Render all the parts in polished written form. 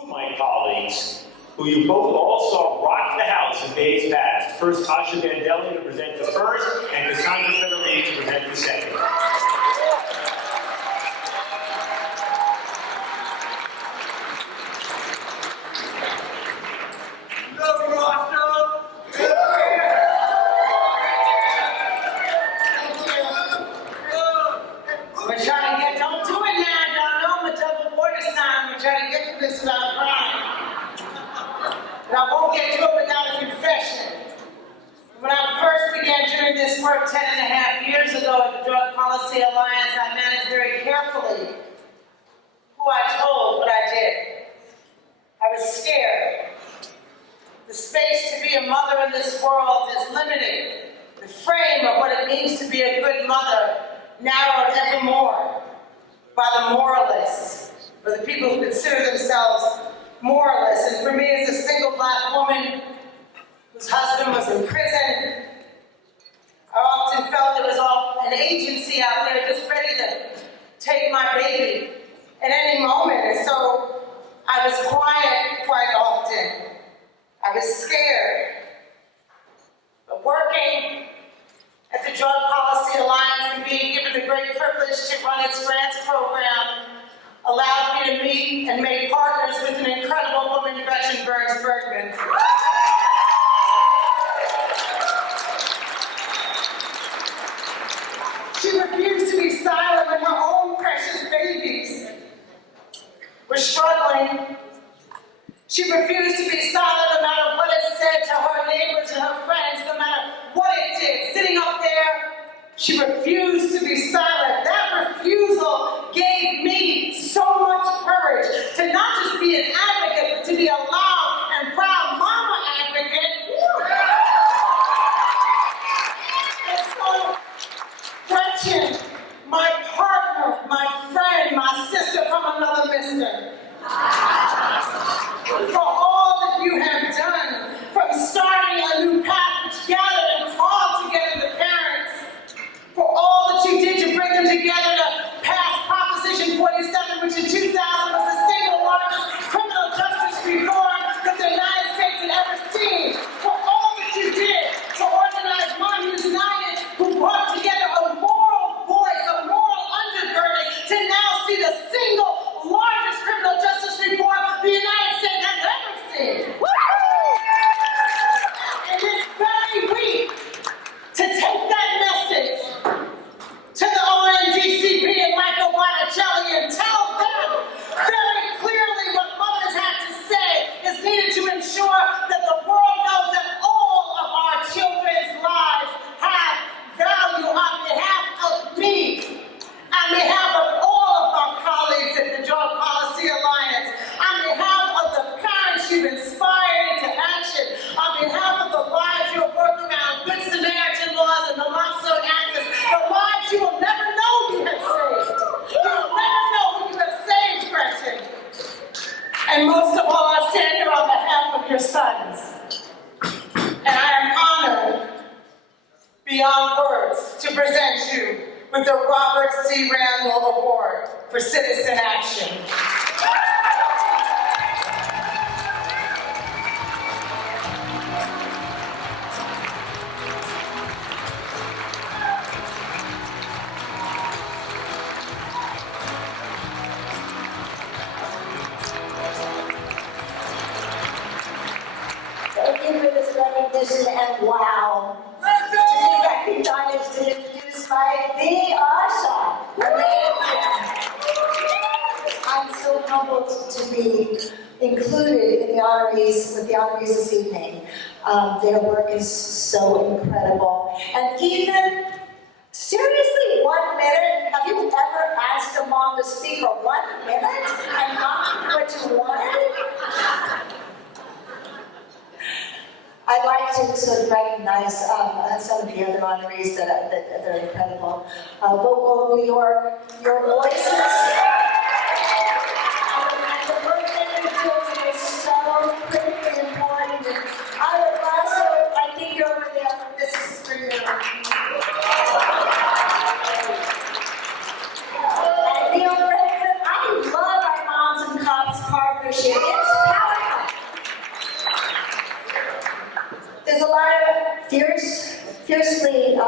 Two of my colleagues, who you both all saw rock the house in days past. First, Tasha Vandelli to present the first, and Cassandra Federici to present the second. And I won't get to it without a confession. When I first began doing this work 10.5 years ago at the Drug Policy Alliance, I managed very carefully who I told what I did. I was scared. The space to be a mother in this world is limited. The frame of what it means to be a good mother narrowed ever more by the moralists, or the people who consider themselves moralists. And for me, as a single black woman whose husband was in prison, I often felt there was an agency out there just ready to take my baby at any moment. And so I was quiet quite often. I was scared. But working at the Drug Policy Alliance and being given the great privilege to run its grants program allowed me to meet and make partners with an incredible woman, Gretchen Bergman. She refused to be silent when her own precious babies were struggling. She refused to be silent no matter what it said to her neighbors and her friends, no matter what it did. Sitting up there, she refused to be silent. That refusal gave me so much courage to not just be an advocate, but to be a loud and proud mama advocate. And so, Gretchen, my partner, my friend, my sister from another mister, for all that you have done, from starting a new path which gathered and called together the parents, for all that you did to bring them together to pass Proposition 47, which in 2000 was the single largest criminal justice reform that the United States had ever seen, for all that you did to organize Moms United, who brought together a moral voice, a moral undergirding, to now see the single largest criminal justice reform the United States has ever seen. And this very week, to take that message to the ONDCP and Michael Botticelli and tell them very clearly what mothers have to say is needed to ensure that the world knows that all of our children's lives have value. On behalf of me, on behalf of all of our colleagues at the Drug Policy Alliance, on behalf of the parents you've inspired into action, on behalf of the lives you'll work around Good Samaritan laws and the Naloxone access, the lives you will never know you have saved. You will never know who you have saved, Gretchen. And most of all, I stand here on behalf of your sons. And I am honored beyond words to present you with the Robert C. Randall Award for Citizen Action. Thank you for this recognition, and wow, to be recognized and introduced by the Asha. I'm so humbled to be included in the honorees, with the honorees this evening. Their work is so incredible. And even, seriously, 1 minute? Have you ever asked a mom to speak for 1 minute and not what you wanted? I'd like to sort of recognize some of the other honorees that are incredible. Vocal New York, your voices, and the work that you're doing is so critically important. And I think you're over there, this is for you. And Neil Redmond, I love our Moms and Cops partnership. It's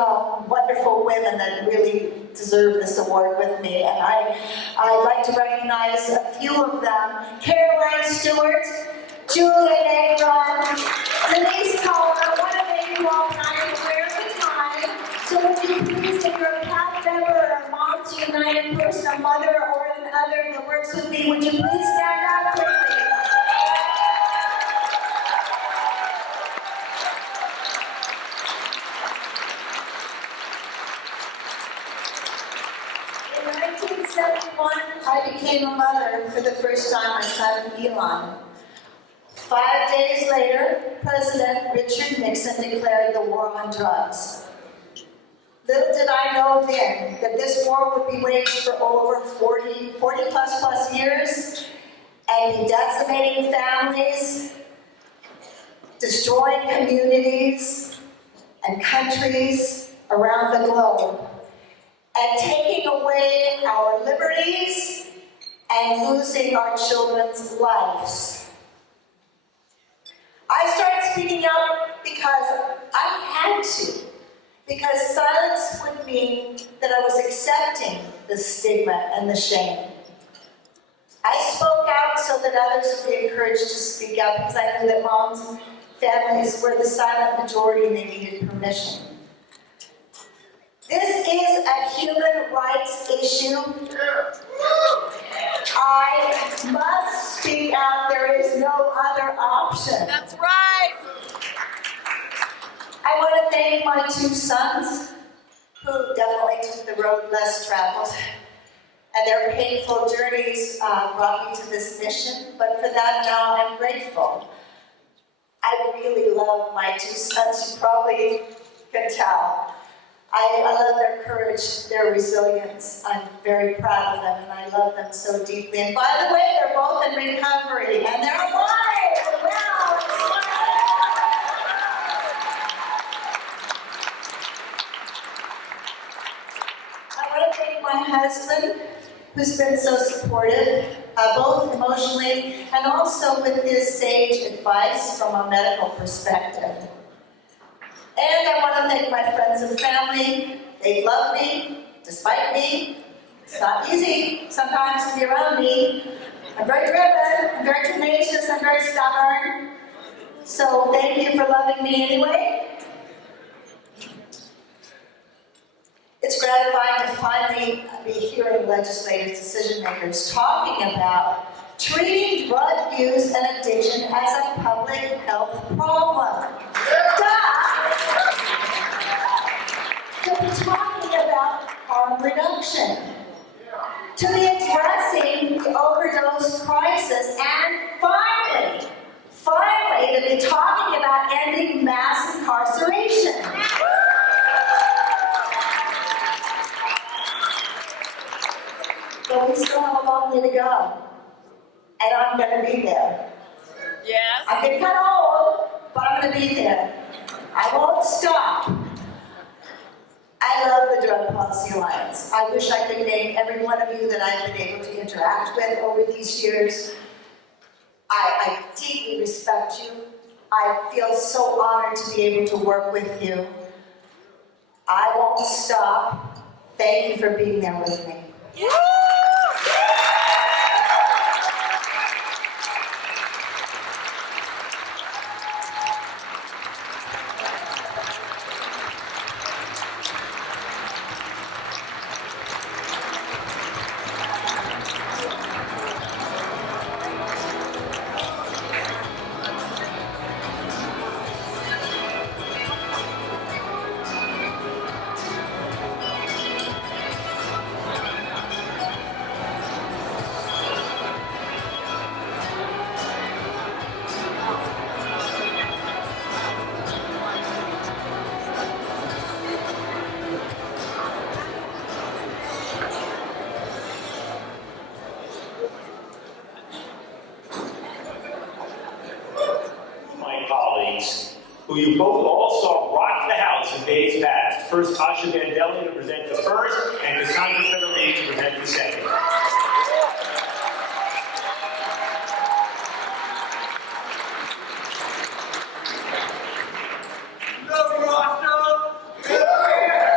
wonderful women that really deserve this award with me, and I'd like to recognize a few of them. Caroline Stewart, Julia Negron, Denise Kohler. What a make you all kind. Where the time? So would you please, if you're a CAP member or a Moms United person, a mother or an other that works with me, would you please stand up quickly? In 1971, I became a mother for the first time, my son Elon. 5 days later, President Richard Nixon declared the war on drugs. Little did I know then that this war would be waged for over 40 plus years and be decimating families, destroying communities and countries around the globe, and taking away our liberties and losing our children's lives. I started speaking out because I had to, because silence would mean that I was accepting the stigma and the shame. I spoke out so that others would be encouraged to speak out, because I knew that moms, families were the silent majority and they needed permission. This is a human rights issue. I must speak out. There is no other option. That's right. I want to thank my two sons, who definitely took the road less traveled, and their painful journeys brought me to this mission. But for that, now I'm grateful. I really love my two sons. You probably can tell. I love their courage, their resilience. I'm very proud of them, and I love them so deeply. And by the way, they're both in recovery, and they're alive. Wow. I want to thank my husband, who's been so supportive, both emotionally and also with his sage advice from a medical perspective. And I want to thank my friends and family. They love me, despite me. It's not easy sometimes to be around me. I'm very driven, I'm very tenacious, I'm very stubborn. So thank you for loving me anyway. It's gratifying to finally be hearing legislative decision makers talking about treating drug use and addiction as a public health problem. To be talking about harm reduction, to be addressing the overdose crisis, and finally, to be talking about ending mass incarceration. But we still have a long way to go, and I'm going to be there. Yes. I'm getting kind of old, but I'm going to be there. I won't stop. I love the Drug Policy Alliance. I wish I could name every one of you that I've been able to interact with over these years. I deeply respect you. I feel so honored to be able to work with you. I won't stop. Thank you for being there with me. Who you both all saw rock the house in days past. First, Asha Bandeli to present the first, and Cassandra Federici to present the second. Love you, Asha.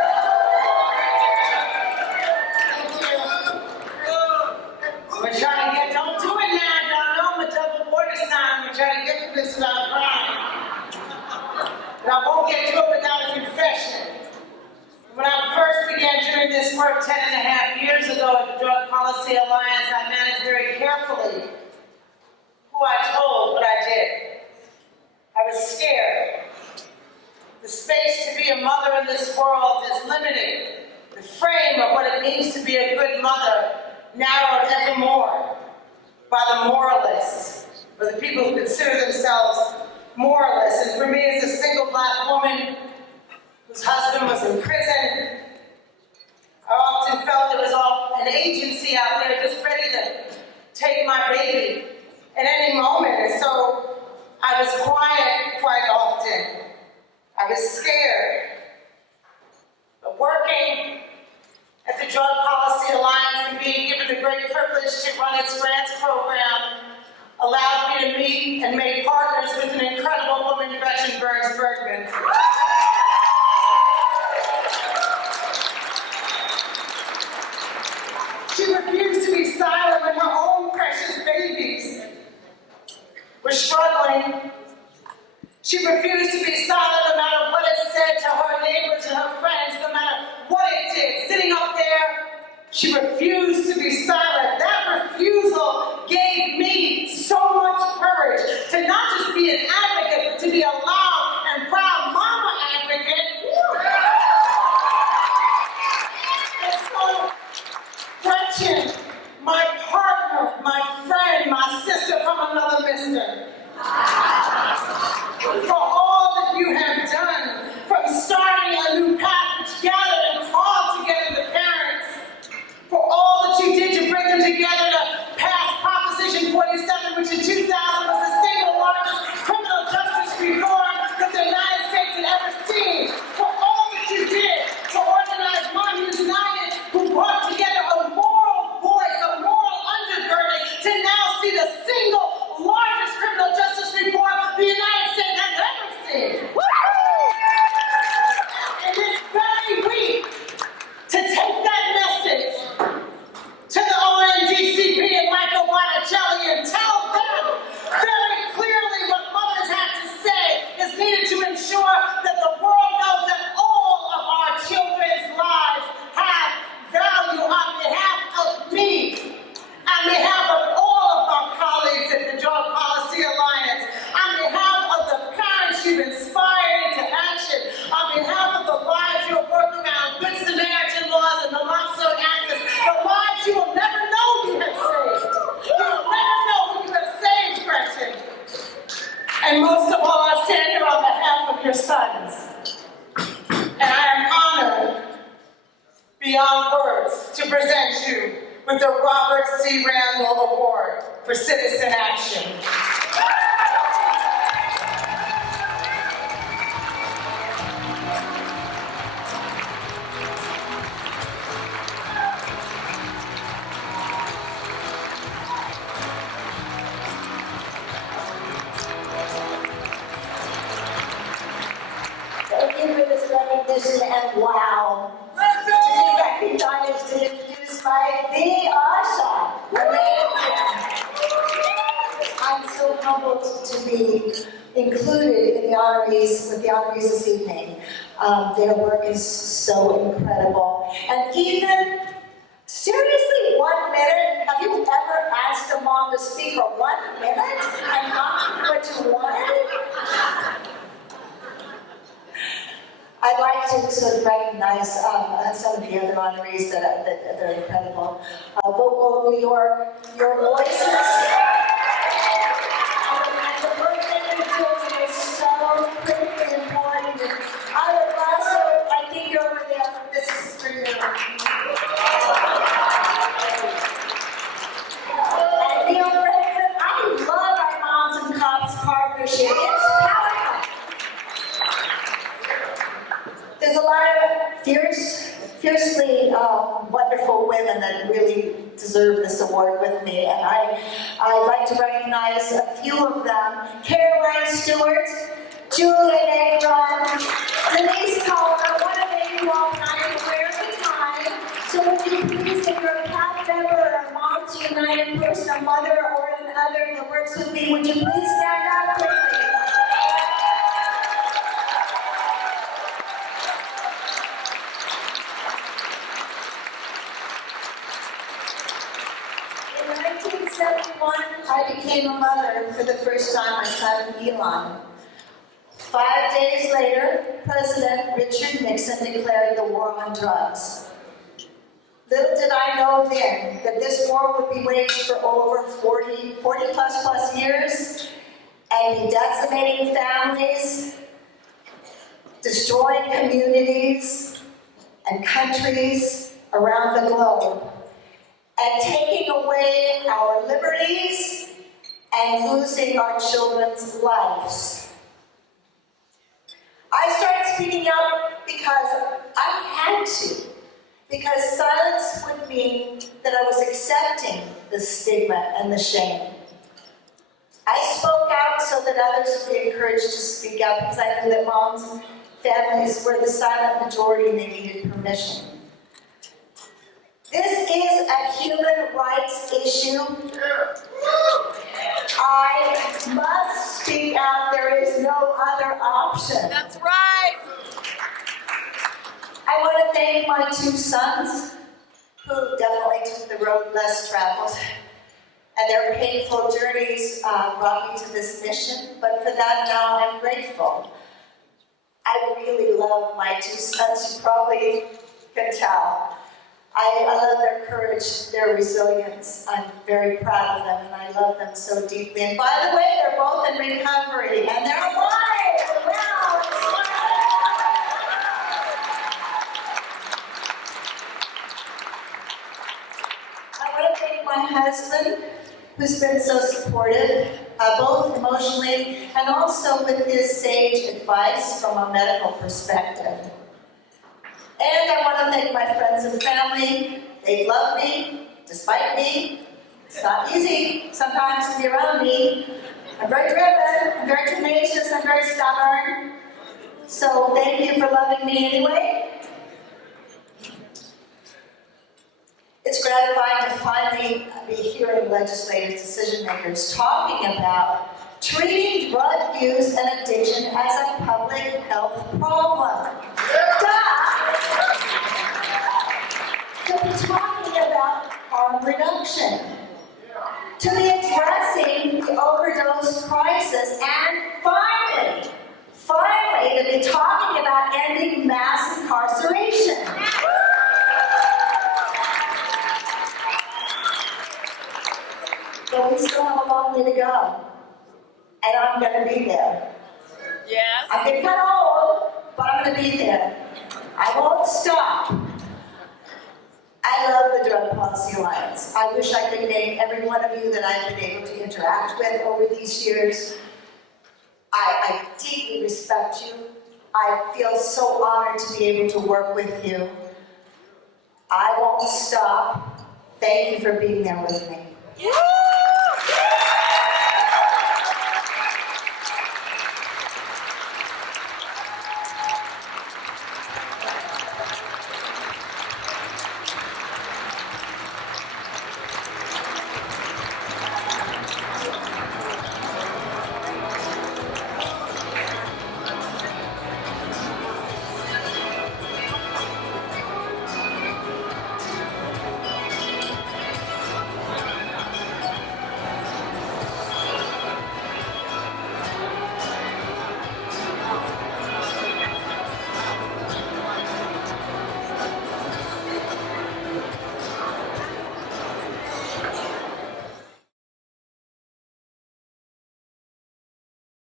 We're trying to get, don't do it now, y'all know I'm a double border sign. We're trying to get to this without crying. But I won't get to it without a confession. When I first began doing this work 10.5 years ago at the Drug Policy Alliance, I managed very carefully who I told what I did. I was scared. The space to be a mother in this world is limited. The frame of what it means to be a good mother narrowed ever more by the moralists, or the people who consider themselves moralists. And for me, as a single black woman whose husband was in prison, I often felt there was an agency out there just ready to take my baby at any moment. And so I was quiet quite often. I was scared. But working at the Drug Policy Alliance and being given the great privilege to run its grants program allowed me to meet and make partners with an incredible woman, Gretchen Bergman. She refused to be silent when her own precious babies were struggling. She refused to be silent no matter what it said to her neighbors and her friends, no matter what it did. Sitting up there, she refused to be silent. That refusal gave me so much courage to not just be an advocate, but to be a loud and proud mama advocate. And so, Gretchen, my partner, my friend, my sister from another mister, for all that you have done, from starting a new path which gathered and called together the parents, for all that you did to bring them together to pass Proposition 47, which in 2000 was the single largest criminal justice reform that the United States had ever seen, for all that you did to organize Moms United, who brought together a moral voice, a moral undergirding, to now see the single largest criminal justice reform the United States has ever seen. And this very week, to take that message to the ONDCP and Michael Botticelli and tell them very clearly what mothers have to say is needed to ensure that the world knows that all of our children's lives have value. On behalf of me, on behalf of all of our colleagues at the Drug Policy Alliance, on behalf of the parents you've inspired into action, on behalf of the lives you have worked around Good Samaritan laws and the Naloxone access, the lives you will never know you have saved. You will never know who you have saved, Gretchen. And most of all, I stand here on behalf of your sons. And I am honored beyond words to present you with the Robert C. Randall Award for Citizen Action. Thank you for this recognition, and wow, to be recognized and introduced by the Asha. I'm so humbled to be included in the honorees, with the honorees this evening. Their work is so incredible. And even, seriously, 1 minute? Have you ever asked a mom to speak for 1 minute and not what you wanted? I'd like to sort of recognize some of the other honorees that are incredible. Vocal New York, your voices. And the work that you're doing is so critically important. And I would also, I think you're over there, this is for you. And Neil Redmond, I love our Moms and Cops partnership. It's powerful. There's a lot of fiercely wonderful women that really deserve this award with me, and I'd like to recognize a few of them. Caroline Stewart, Julia Negron, Denise Kohler. What a name you all tonight. Where's the time? So would you please, if you're a CAP member or a Moms United tonight in person, a mother or another that works with me, would you please stand up quickly? In 1971, I became a mother for the first time, my son Elon. 5 days later, President Richard Nixon declared the war on drugs. Little did I know then that this war would be waged for over 40 plus years and be decimating families, destroying communities and countries around the globe, and taking away our liberties and losing our children's lives. I started speaking up because I had to. Because silence would mean that I was accepting the stigma and the shame. I spoke out so that others would be encouraged to speak out because I knew that moms and families were the silent majority and they needed permission. This is a human rights issue. I must speak out. There is no other option. That's right. I want to thank my two sons, who definitely took the road less traveled, and their painful journeys brought me to this mission, but for that now I'm grateful. I really love my two sons, you probably can tell. I love their courage, their resilience. I'm very proud of them, and I love them so deeply. And by the way, they're both in recovery, and they're alive! Wow! I want to thank my husband, who's been so supportive, both emotionally and also with his sage advice from a medical perspective. And I want to thank my friends and family. They love me, despite me. It's not easy sometimes to be around me. I'm very driven, I'm very tenacious, I'm very stubborn. So thank you for loving me anyway. It's gratifying to finally be hearing legislators, decision makers talking about treating drug use and addiction as a public health problem. To be talking about harm reduction. To be addressing the overdose crisis, and finally, to be talking about ending mass incarceration. But we still have a long way to go. And I'm going to be there. Yes. I'm getting kind of old, but I'm going to be there. I won't stop. I love the Drug Policy Alliance. I wish I could name every one of you that I've been able to interact with over these years. I deeply respect you. I feel so honored to be able to work with you. I won't stop. Thank you for being there with me. Woo!